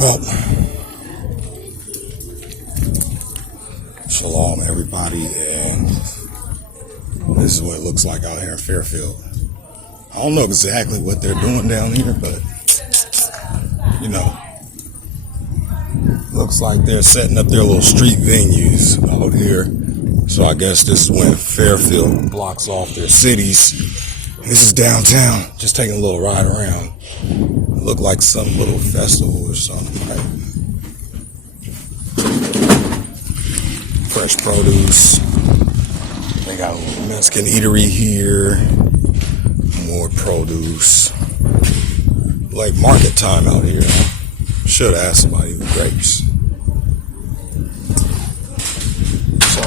Well, Shalom, everybody, and this is what it looks like out here in Fairfield. I don't know exactly what they're doing down here, but, you know, looks like they're setting up their little street venues out here. So I guess this is when Fairfield blocks off their cities. This is downtown, just taking a little ride around. It looked like some little festival or something, right? Fresh produce. They got a little Mexican eatery here. More produce. Like market time out here. Should ask somebody with grapes. So,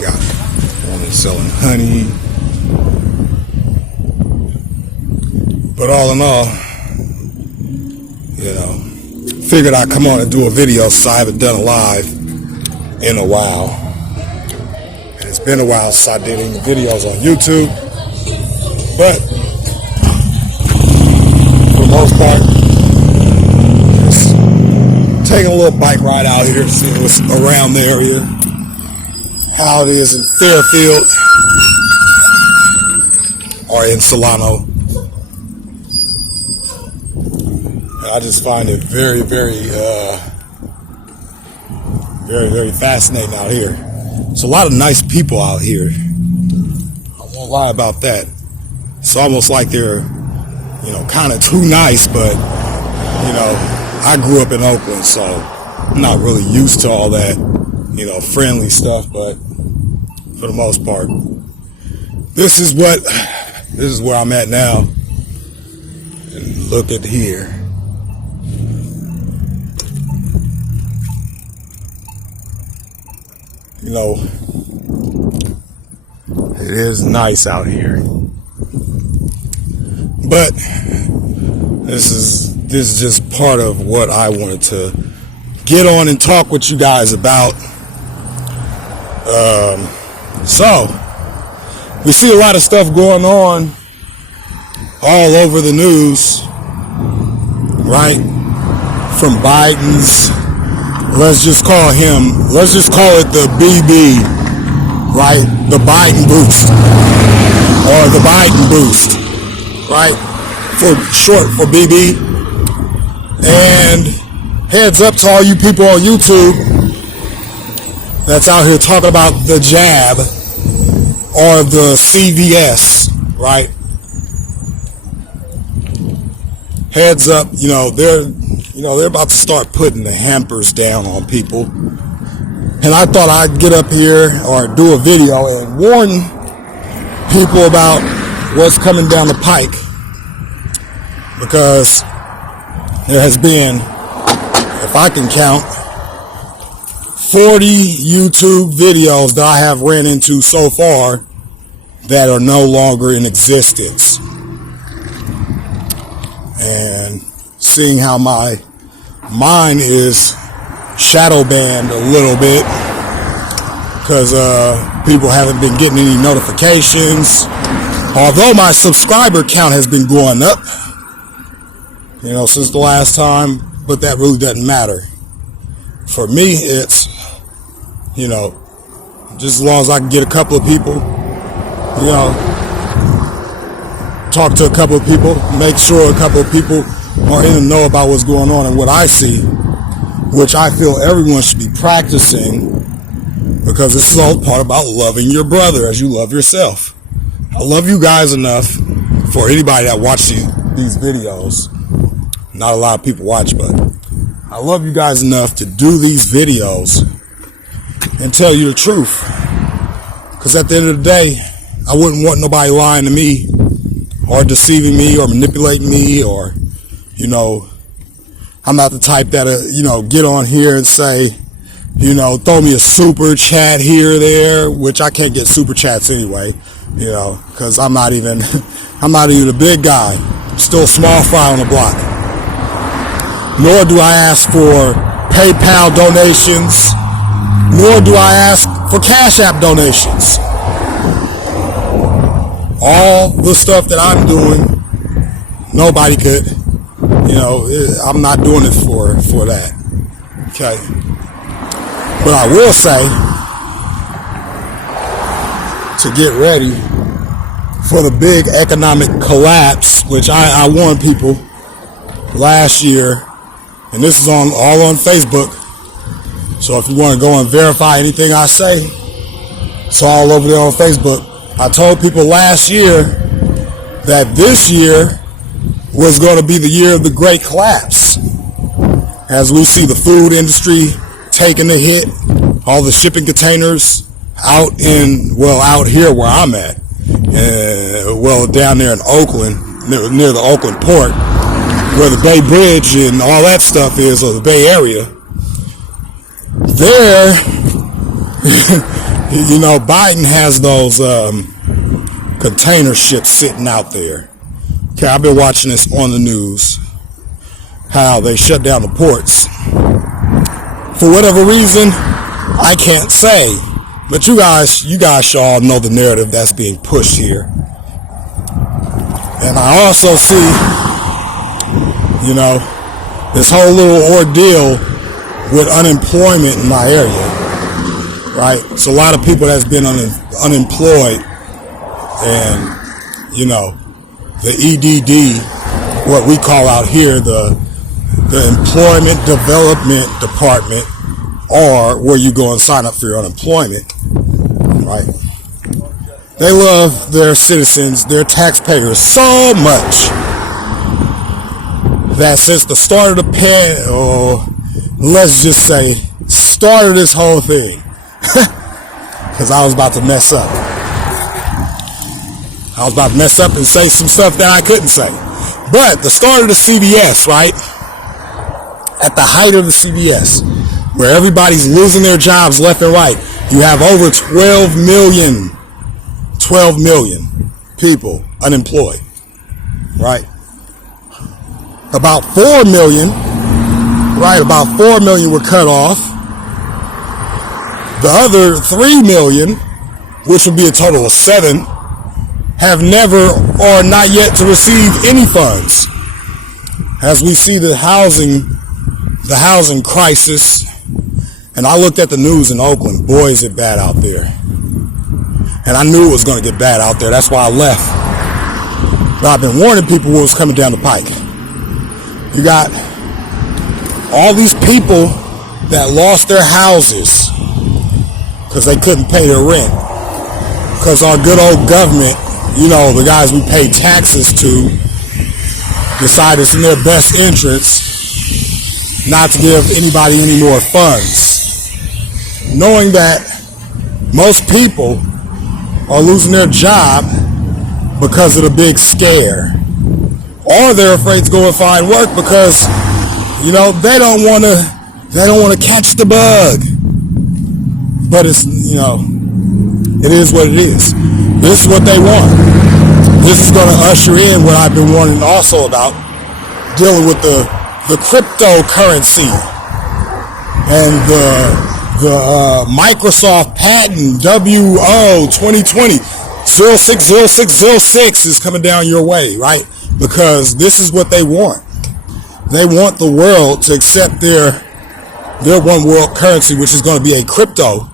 got one selling honey. But all in all, you know, figured I'd come on and do a video since I haven't done a live in a while. And it's been a while since I did any videos on YouTube. But for the most part, just taking a little bike ride out here to see what's around the area, how it is in Fairfield or in Solano. I just find it very, very fascinating out here. There's a lot of nice people out here. I won't lie about that. It's almost like they're, you know, kind of too nice, but, you know, I grew up in Oakland, so I'm not really used to all that, you know, friendly stuff, but for the most part, this is where I'm at now. And look at here. You know, it is nice out here, but this is just part of what I wanted to get on and talk with you guys about. So we see a lot of stuff going on all over the news, right? From Biden's, let's just call it the BB, right? The Biden boost, or the Biden boost, right? For short for BB. And heads up to all you people on YouTube that's out here talking about the jab or the CVS, right? Heads up, they're about to start putting the hampers down on people. And I thought I'd get up here or do a video and warn people about what's coming down the pike. Because there has been, if I can count, 40 YouTube videos that I have ran into so far that are no longer in existence. And seeing how my mind is shadow banned a little bit because people haven't been getting any notifications, although my subscriber count has been going up, since the last time, but that really doesn't matter. For me, it's, just as long as I can get a couple of people, talk to a couple of people, make sure a couple of people are in the know about what's going on and what I see, which I feel everyone should be practicing, because this is all part about loving your brother as you love yourself. I love you guys enough for anybody that watches these videos. Not a lot of people watch, but I love you guys enough to do these videos and tell you the truth. Because at the end of the day, I wouldn't want nobody lying to me or deceiving me or manipulating me, or, I'm not the type that, get on here and say, throw me a super chat here or there, which I can't get super chats anyway, because I'm not even a big guy. I'm still a small fry on the block. Nor do I ask for PayPal donations, nor do I ask for Cash App donations. All the stuff that I'm doing, nobody could I'm not doing it for that. Okay. But I will say, to get ready for the big economic collapse, which I warned people last year, and this is all on Facebook. So if you want to go and verify anything I say, it's all over there on Facebook. I told people last year that this year was going to be the year of the great collapse. As we see the food industry taking a hit, all the shipping containers out here where I'm at, down there in Oakland, near the Oakland port, where the Bay Bridge and all that stuff is, or the Bay Area. There, Biden has those container ships sitting out there. Okay, I've been watching this on the news, how they shut down the ports. For whatever reason, I can't say, but you guys all know the narrative that's being pushed here. And I also see, this whole little ordeal with unemployment in my area, right? It's a lot of people that's been unemployed, and, the EDD, what we call out here, the Employment Development Department, or where you go and sign up for your unemployment, right? They love their citizens, their taxpayers so much that since the start of the let's just say, start of this whole thing, because I was about to mess up. I was about to mess up and say some stuff that I couldn't say. But the start of the CBS, right? At the height of the CBS, where everybody's losing their jobs left and right, you have over 12 million people unemployed, right? About 4 million were cut off. The other 3 million, which would be a total of 7, have never or not yet to receive any funds. As we see the housing crisis, and I looked at the news in Oakland, boy is it bad out there. And I knew it was going to get bad out there, that's why I left. But I've been warning people what was coming down the pike. You got all these people that lost their houses because they couldn't pay their rent. Because our good old government, the guys we pay taxes to, decide it's in their best interest not to give anybody any more funds. Knowing that most people are losing their job because of the big scare. Or they're afraid to go and find work because, they don't want to catch the bug. But it's, it is what it is. This is what they want. This is going to usher in what I've been warning also about, dealing with the cryptocurrency and the Microsoft patent WO 2020 060606 is coming down your way, right? Because this is what they want. They want the world to accept their one world currency, which is going to be a crypto.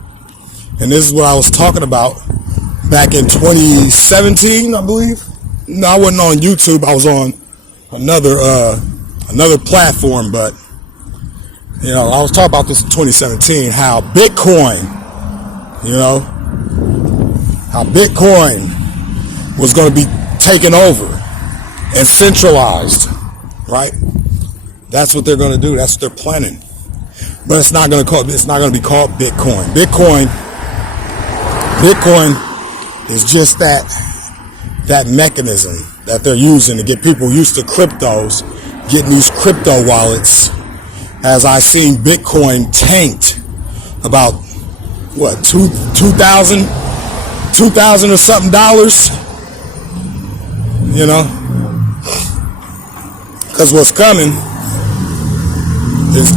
And this is what I was talking about back in 2017, I believe. No, I wasn't on YouTube. I was on another platform, but I was talking about this in 2017, how Bitcoin was going to be taken over and centralized, right? That's what they're going to do. That's what they're planning. But it's not going to be called Bitcoin. Bitcoin is just that mechanism that they're using to get people used to cryptos, getting these crypto wallets. As I seen Bitcoin tanked about what, 2,000 or something dollars, because what's coming is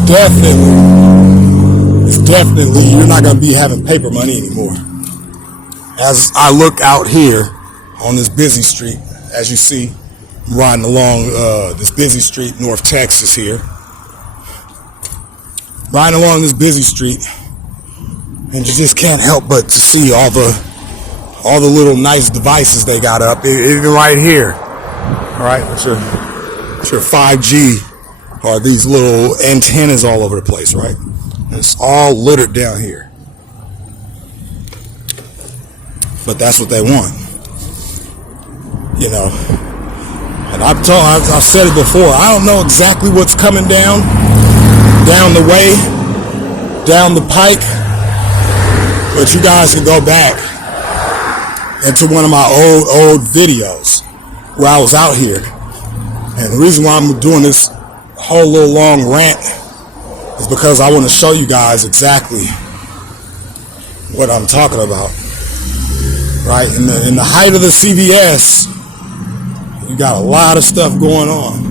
definitely you're not going to be having paper money anymore. As I look out here on this busy street, as you see, riding along this busy street, North Texas here. Riding along this busy street, and you just can't help but to see all the little nice devices they got up, even right here. All right, it's your 5G, or these little antennas all over the place, right? And it's all littered down here. But that's what they want, you know. And I've said it before. I don't know exactly what's coming down the way, down the pike, but you guys can go back into one of my old videos where I was out here. And the reason why I'm doing this whole little long rant is because I want to show you guys exactly what I'm talking about. Right? In the height of the CVS, you got a lot of stuff going on.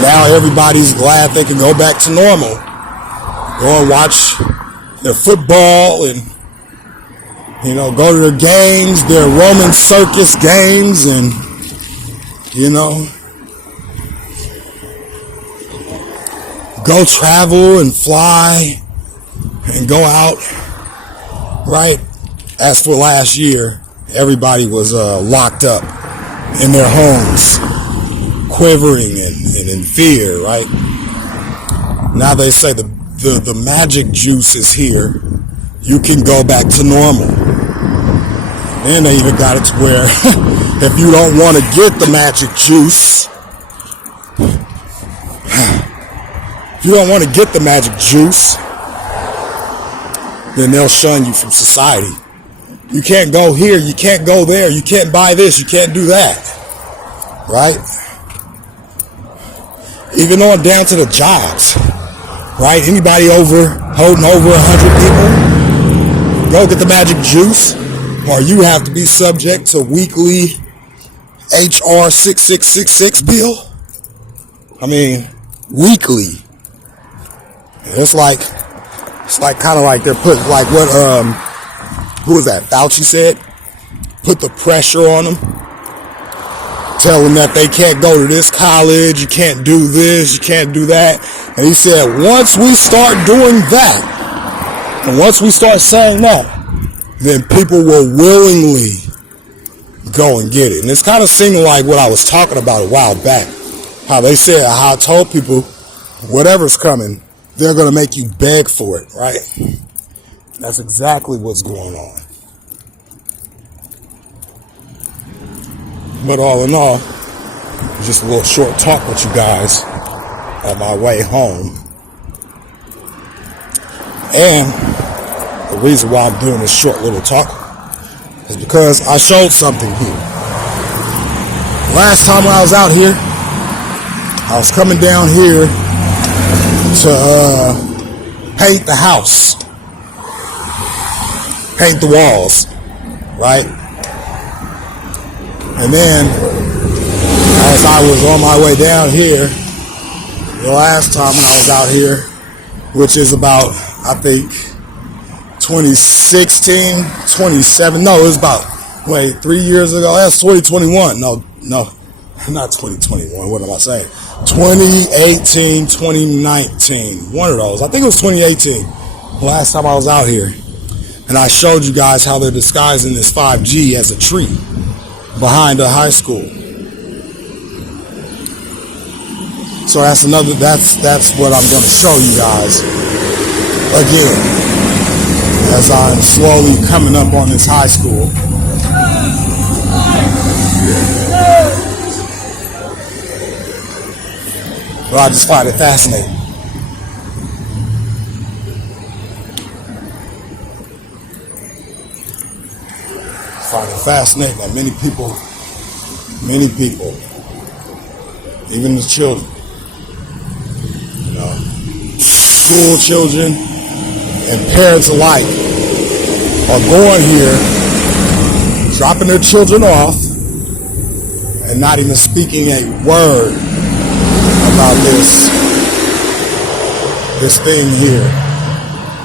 Now everybody's glad they can go back to normal. Go and watch their football and, you know, go to their games, their Roman circus games, and, you know, go travel and fly and go out, right? As for last year, everybody was locked up in their homes, quivering and in fear, right? Now they say the magic juice is here. You can go back to normal. And they even got it to where if you don't want to get the magic juice, then they'll shun you from society. You can't go here, you can't go there, you can't buy this, you can't do that, right? Even on down to the jobs, right? Anybody holding over 100 people, go get the magic juice, or you have to be subject to weekly HR 6666 bill. I mean, weekly. It's like kind of like they're putting, like what who was that? Fauci said, put the pressure on them, tell them that they can't go to this college, you can't do this, you can't do that. And he said, once we start doing that, and once we start saying that, then people will willingly go and get it. And it's kind of seeming like what I was talking about a while back, how they said, how I told people, whatever's coming, they're going to make you beg for it, right? That's exactly what's going on. But all in all, just a little short talk with you guys on my way home. And the reason why I'm doing this short little talk is because I showed something here. Last time I was out here, I was coming down here to paint the house. Paint the walls, right? And then, as I was on my way down here, the last time when I was out here, which is about, I think, 2016, 27, no, it was about, 3 years ago, that's 2021, no, not 2021, what am I saying? 2018, 2019, one of those, I think it was 2018, last time I was out here. And I showed you guys how they're disguising this 5G as a tree behind a high school. So that's what I'm going to show you guys again as I'm slowly coming up on this high school. But I just find it fascinating. Find it fascinating that many people, even the children, you know, school children and parents alike are going here, dropping their children off, and not even speaking a word about this thing here.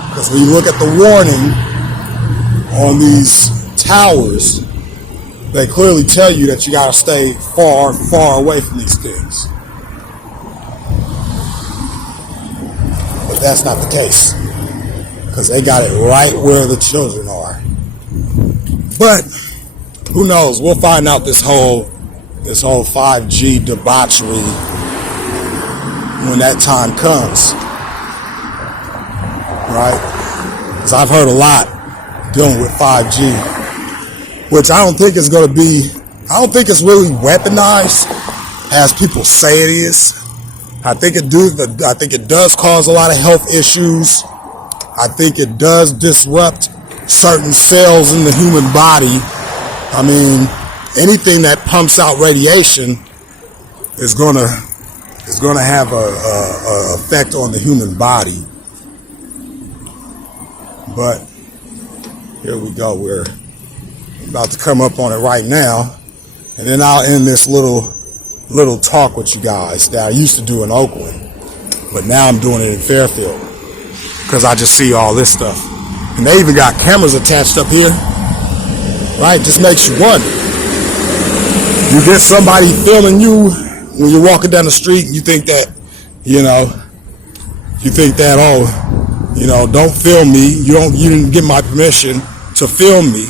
Because when you look at the warning on these towers they clearly tell you that you got to stay far, far away from these things. But that's not the case, because they got it right where the children are. But who knows? We'll find out this whole 5G debauchery when that time comes, right? Because I've heard a lot dealing with 5G, which I don't think is going to be, I don't think it's really weaponized as people say it is. I think it does cause a lot of health issues. I think it does disrupt certain cells in the human body. I mean, anything that pumps out radiation is gonna have a effect on the human body. But here we go. We're about to come up on it right now, and then I'll end this little talk with you guys that I used to do in Oakland, but now I'm doing it in Fairfield because I just see all this stuff. And they even got cameras attached up here, right? Just makes you wonder. You get somebody filming you when you're walking down the street, and you think that, don't film me. You didn't get my permission to film me.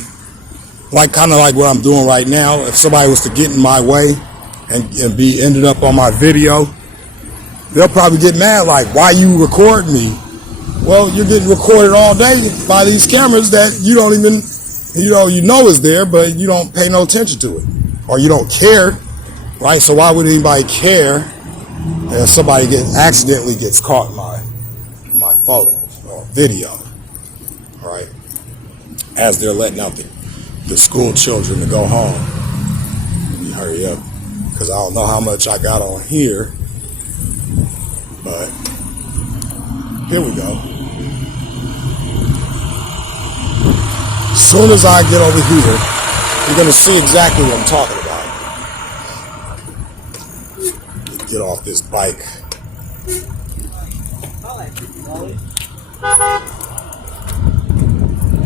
Kind of like what I'm doing right now. If somebody was to get in my way and be ended up on my video, they'll probably get mad, like, why you record me? Well, you're getting recorded all day by these cameras that you don't even, you know is there, but you don't pay no attention to it, or you don't care, right? So why would anybody care if somebody accidentally gets caught in my photo or video, right? As they're letting out the school children to go home. Let me hurry up, because I don't know how much I got on here, but here we go. As soon as I get over here, you're going to see exactly what I'm talking about. Get off this bike.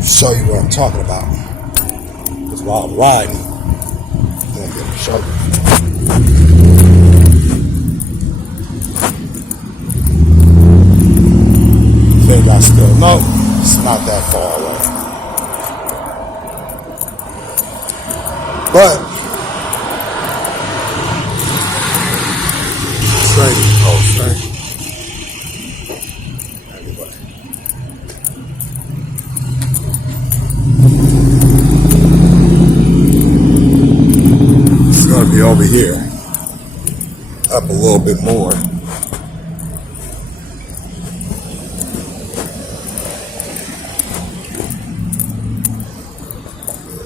Show you what I'm talking about. Because while I'm riding, I'm going to get a show you. Think I still know it's not that far away. But straight. Anyway. It's gonna be over here. Up a little bit more.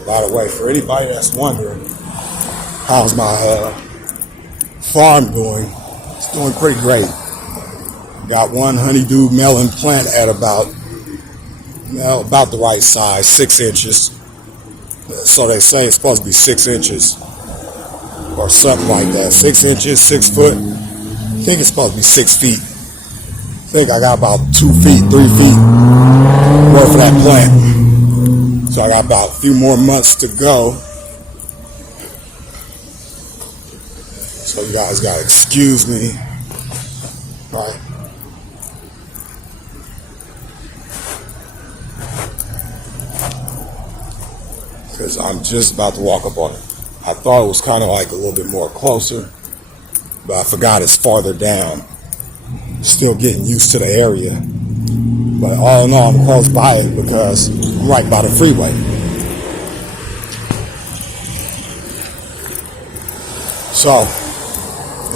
By the way, for anybody that's wondering, how's my farm doing? It's doing pretty great. Got one honeydew melon plant at about the right size, 6 inches. So they say it's supposed to be 6 inches or something like that. 6 inches, 6 foot. I think it's supposed to be 6 feet. I think I got about 2 feet, 3 feet worth of that plant. So I got about a few more months to go. So you guys gotta excuse me, right? Because I'm just about to walk up on it. I thought it was kind of like a little bit more closer, but I forgot it's farther down. Still getting used to the area. But all in all, I'm close by it because I'm right by the freeway. So,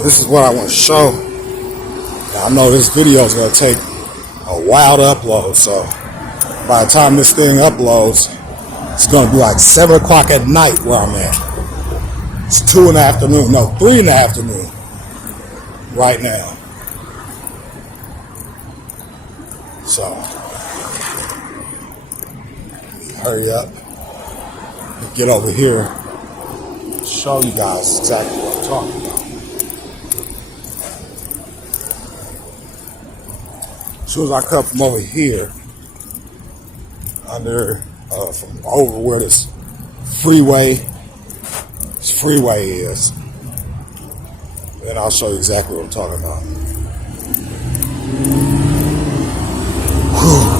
this is what I want to show. Now, I know this video is going to take a while to upload, so by the time this thing uploads, it's going to be like 7 o'clock at night where I'm at. It's 3 in the afternoon right now. So, hurry up and get over here and show you guys exactly what I'm talking about. As soon as I come from over here, from over where this freeway this freeway is. Then I'll show you exactly what I'm talking about. Whew.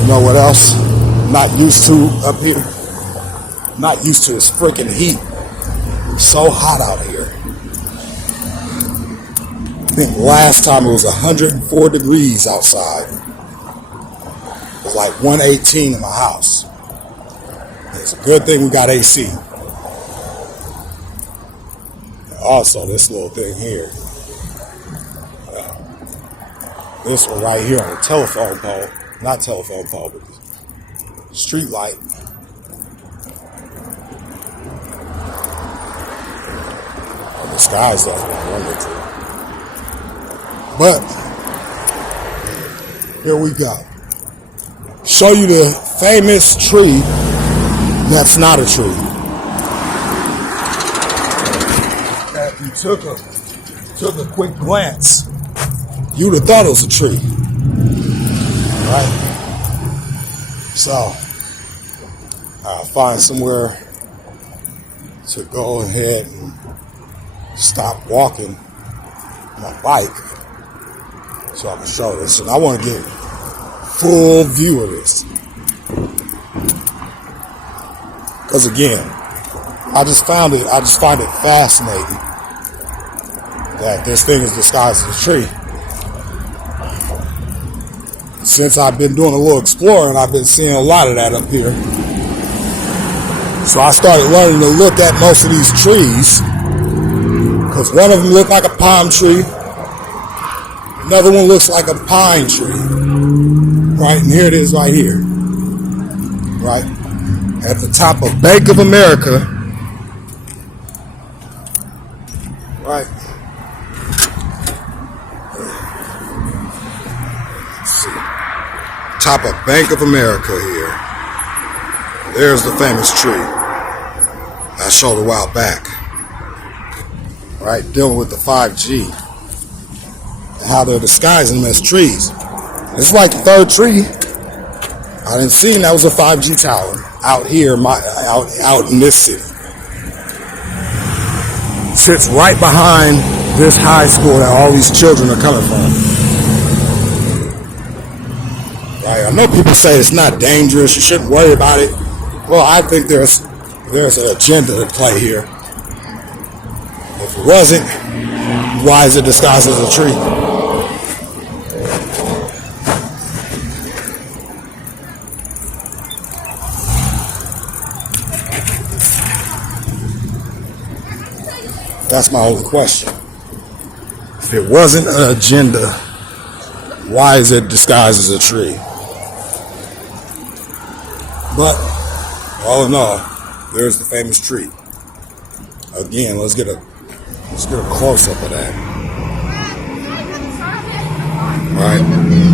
You know what else I'm not used to up here? I'm not used to this freaking heat. It's so hot out here. I think last time it was 104 degrees outside. It was like 118 in my house. It's a good thing we got AC. Also, this little thing here. This one right here on the telephone pole. Not telephone pole, but the street light. And the sky's that's what I wanted to. But here we go. Show you the famous tree that's not a tree. If you took a quick glance, you'd have thought it was a tree. Right? So I'll find somewhere to go ahead and stop walking my bike so I can show this. And I want to get full view of this. Because again, I just find it fascinating that this thing is disguised as a tree. Since I've been doing a little exploring, I've been seeing a lot of that up here. So I started learning to look at most of these trees, because one of them looked like a palm tree, another one looks like a pine tree, right? And here it is right here, right? At the top of Bank of America, right? Let's see. Top of Bank of America here. There's the famous tree I showed a while back, right? Dealing with the 5G and how they're disguising them as trees. It's like the third tree I didn't see, that was a 5G tower out here, out in this city. It sits right behind this high school that all these children are coming from. Right? I know people say it's not dangerous, you shouldn't worry about it. Well, I think there's an agenda at play here. If it wasn't, why is it disguised as a tree? That's my only question. If it wasn't an agenda, why is it disguised as a tree? But all in all, there's the famous tree. Again, let's get a close up of that. All right.